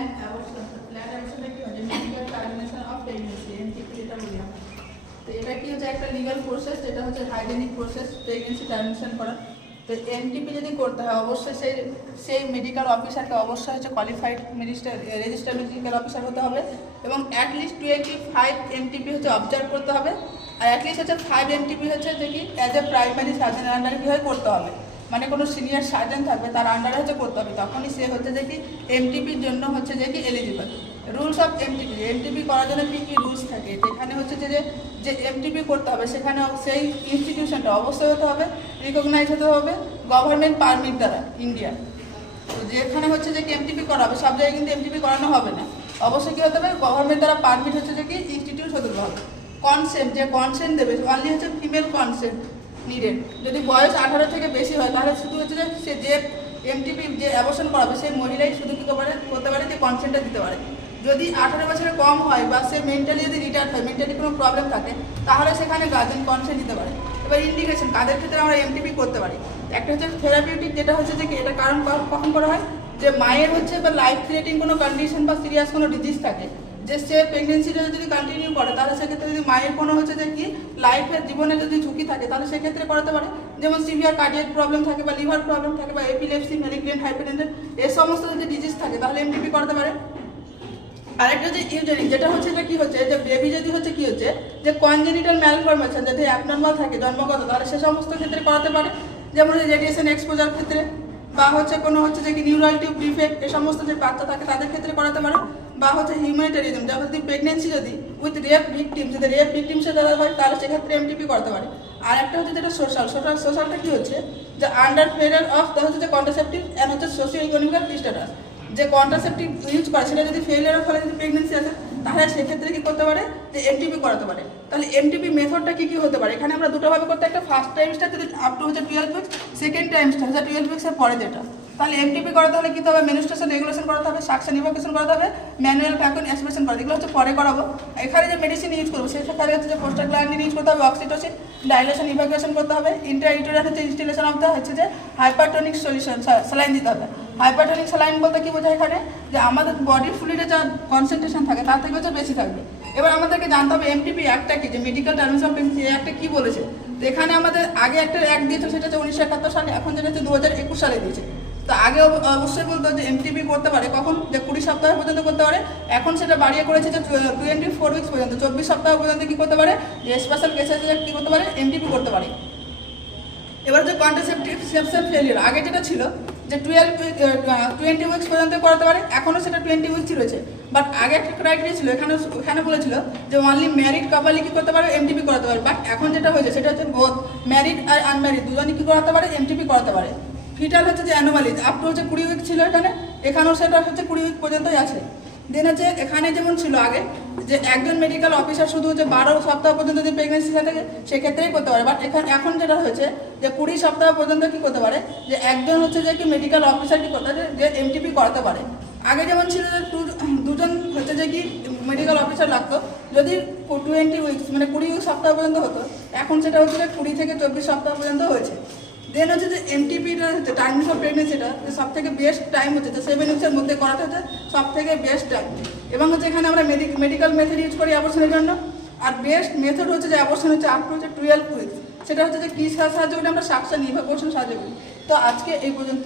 Plan abortion কি হয়, medical termination of pregnancy, MTP যেটা বলি আমরা। তো এটা কি হচ্ছে একটা লিগাল প্রসেস, যেটা হচ্ছে হাইজেনিক প্রসেস প্রেগনেন্সি টার্মিনেশন করা। তো এমটিপি যদি করতে হয় অবশ্যই সেই মেডিকেল অফিসারকে অবশ্যই হচ্ছে কোয়ালিফাইড রেজিস্টার্ড মেডিকেল অফিসার হতে হবে, এবং অ্যাটলিস্ট 25 এমটিপি হচ্ছে অবজার্ভ করতে হবে। আর অ্যাটলিস্ট হচ্ছে 5 এমটিপি হচ্ছে যে কি অ্যাজ এ প্রাইমারি সার্জনের আন্ডারে কীভাবে করতে হবে, মানে কোনো সিনিয়র সার্জন থাকবে তার আন্ডারে হচ্ছে করতে হবে, তখনই সে হচ্ছে যে কি এমটিপির জন্য হচ্ছে যে কি eligible. Rules of MTP, MTP করার জন্য কী কী রুলস থাকে, এখানে হচ্ছে যে এমটিপি করতে হবে সেখানে সেই ইনস্টিটিউশনটা অবশ্যই হতে হবে রিকগনাইজ হতে হবে গভর্নমেন্ট পারমিট দ্বারা ইন্ডিয়া। তো যেখানে হচ্ছে যে কি এমটিপি করা হবে সব জায়গায় কিন্তু এমটিপি করানো হবে না, অবশ্যই কী হতে হবে গভর্নমেন্ট দ্বারা পারমিট হচ্ছে যে কি ইনস্টিটিউট হতে হবে। কনসেন্ট, যে কনসেন্ট দেবে অনলি হচ্ছে ফিমেল কনসেন্ট নিডেড। যদি বয়স 18 থেকে বেশি হয় তাহলে শুধু হচ্ছে যে এমটিপি যে অ্যাবর্শন করাবে সেই মহিলাই শুধু কী করতে পারে যে কনসেন্টটা দিতে পারে। যদি 18 বছরের কম হয় বা সে মেন্টালি যদি রিটায়ার্ড হয়, মেন্টালি কোনো প্রবলেম থাকে, তাহলে সেখানে গার্জেন কনসেন্ট দিতে পারে। এবার ইন্ডিকেশন কাদের ক্ষেত্রে আমরা এমটিপি করতে পারি, একটা হচ্ছে থেরাপিউটিক, যেটা হচ্ছে যে কি এটা কারণ কখন করা হয়, যে মায়ের হচ্ছে বা লাইফ থ্রেটিং কোনো কন্ডিশন বা সিরিয়াস কোনো ডিজিজ থাকে, যে সে প্রেগনেন্সিটা যদি কন্টিনিউ করে তাহলে সেক্ষেত্রে যদি মায়ের কোনো হচ্ছে যে কি লাইফের জীবনে যদি ঝুঁকি থাকে তাহলে সেক্ষেত্রে করাতে পারে। যেমন সিভিয়ার কার্ডিয়াক প্রবলেম থাকে বা লিভার প্রবলেম থাকে বা এপিলেপসি, ম্যালিগন্যান্ট হাইপারটেনশন, এই সমস্ত যদি ডিজিজ থাকে তাহলে এমটিপি করাতে পারে। আরেকটা যে ইউজেনিক, যেটা হচ্ছে এটা কি হচ্ছে যে বেবি যদি হচ্ছে কি হচ্ছে যে কনজেনিটাল ম্যালফরমেশন যদি অ্যাবনর্মাল থাকে জন্মগত, তাহলে সে সমস্ত ক্ষেত্রে করাতে পারে। যেমন রেডিয়েশন এক্সপোজার ক্ষেত্রে বা হচ্ছে কোনো হচ্ছে যে কি নিউরাল টিউব ডিফেক্ট, এই সমস্ত যে বাচ্চা থাকে তাদের ক্ষেত্রে করাতে পারে। বা হচ্ছে হিউম্যানিটারিজম, যখন যদি প্রেগনেন্সি যদি উইথ রেপ ভিকটিম, যদি রেপ ভিকটিমসের দ্বারা হয় তাহলে সেক্ষেত্রে এমটিপি করতে পারে। আর একটা হচ্ছে যেটা সোশ্যালটা কি হচ্ছে যে আন্ডার ফেয়ার অফ দ্য হচ্ছে যে কন্ট্রাসেপটিভ অ্যান্ড হচ্ছে সোশিও ইকোনমিক্যাল স্ট্যাটাস, যে কন্ট্রাসেপটিভ ইউজ করে সেটা যদি ফেলিয়ারের ফলে যদি প্রেগনেন্সি আছে তাহলে সেক্ষেত্রে কী করতে পারে যে এমটিপি করাতে পারে। তাহলে এমটিপি মেথডটা কী কী হতে পারে, এখানে আমরা দুটোভাবে করতে, একটা ফার্স্ট টাইমসটা যদি আপ টু হচ্ছে 12 উইক্স, সেকেন্ড টাইমসটা হচ্ছে 12 উইক্সের পরে যেটা। তাহলে এমটিপি করাতে হলে কী হবে, মেনস্ট্রুয়েশন রেগুলেশন করাতে হবে, সাকশন ইভাকুয়েশন করাতে হবে, ম্যানুয়াল ভ্যাকুয়াম অ্যাসপিরেশন করাতে, এগুলো হচ্ছে পরে করাবো। এখানে যে মেডিসিন ইউজ করবো সেখানে হচ্ছে যে প্রোস্টাগ্ল্যান্ডিন ইউজ করতে হবে, অক্সিটোসিন, ডাইলেশন ইভাকুয়েশন করতে হবে, ইন্ট্রাইউটেরাস হচ্ছে ইনস্টিলেশন অফ দ্য হচ্ছে যে হাইপারটনিক সলিউশন স্যালাইন দিতে হবে। হাইপারটনিক স্যালাইন বলতে কি বোঝায় এখানে, যে আমাদের বডি ফ্লুইডে যা কনসেন্ট্রেশন থাকে তার থেকে হচ্ছে বেশি থাকবে। এবার আমাদেরকে জানতে হবে এমটিপি অ্যাক্টটা কি, যে মেডিকেল টার্মিনেশন অফ প্রেগনেন্সি এই অ্যাক্টটা কী বলেছে। তো এখানে আমাদের আগে একটা অ্যাক্ট দিয়েছে সেটা হচ্ছে 1971 সালে, এখন যেটা হচ্ছে 2021 সালে দিয়েছে। তো আগে অবশ্যই বলতো যে এমটিপি করতে পারে কখন, যে 20 সপ্তাহ পর্যন্ত করতে পারে, এখন সেটা বাড়িয়ে করেছে যে 24 উইক্স পর্যন্ত, 24 সপ্তাহ পর্যন্ত কী করতে পারে, যে স্পেশাল কেসে কী করতে পারে এমটিপি করতে পারে। এবার যে কন্ট্রাসেপটিভ ফেলিয়ার, আগে যেটা ছিল যে 20 উইক্স পর্যন্ত করাতে পারে, এখনও সেটা 20 উইক্সই রয়েছে, বাট আগে একটা ক্রাইটেরিয়া ছিল, এখানে বলেছিল যে অনলি ম্যারিড কাপলই কী করতে পারে এমটিপি করাতে পারে, বাট এখন যেটা হয়েছে সেটা হচ্ছে বোথ ম্যারিড আর আনম্যারিড দুজনই কী করাতে পারে এমটিপি করাতে পারে। ফিটাল হচ্ছে যে অ্যানোমালি আপ টু হচ্ছে 20 উইক ছিল এখানেও সেটা হচ্ছে 20 উইক পর্যন্তই আছে। দেন হচ্ছে এখানে যেমন ছিল আগে যে একজন মেডিকেল অফিসার শুধু হচ্ছে 12 সপ্তাহ পর্যন্ত যদি প্রেগনেন্সি থাকে সেক্ষেত্রেই করতে পারে, বাট এখন যেটা হয়েছে যে 20 সপ্তাহ পর্যন্ত কী করতে পারে, যে একজন হচ্ছে যে কি মেডিকেল অফিসার কী করতে পারে যে এমটিপি করাতে পারে। আগে যেমন ছিল যে দুজন হচ্ছে যে কি মেডিকেল অফিসার লাগতো যদি 20 উইক্স মানে 20 সপ্তাহ পর্যন্ত হতো, এখন সেটা হচ্ছে যে 20 থেকে 24 সপ্তাহ পর্যন্ত হয়েছে। দেন হচ্ছে যে এমটিপিটা হচ্ছে টাইমিং অফ প্রেগনেন্সিটা সব থেকে বেস্ট টাইম হচ্ছে যে 7 উইক্সের মধ্যে করাটা হচ্ছে সব থেকে বেস্ট টাইম, এবং হচ্ছে এখানে আমরা মেডিকেল মেথড ইউজ করি অ্যাবর্শনের জন্য। আর বেস্ট মেথড হচ্ছে যে অ্যাবর্শন হচ্ছে আপ টু হচ্ছে 12 উইক্স, সেটা হচ্ছে যে কী সাহায্য করি আমরা সাকশন ইভাকুয়েশন সাহায্য করি। তো আজকে এই পর্যন্ত।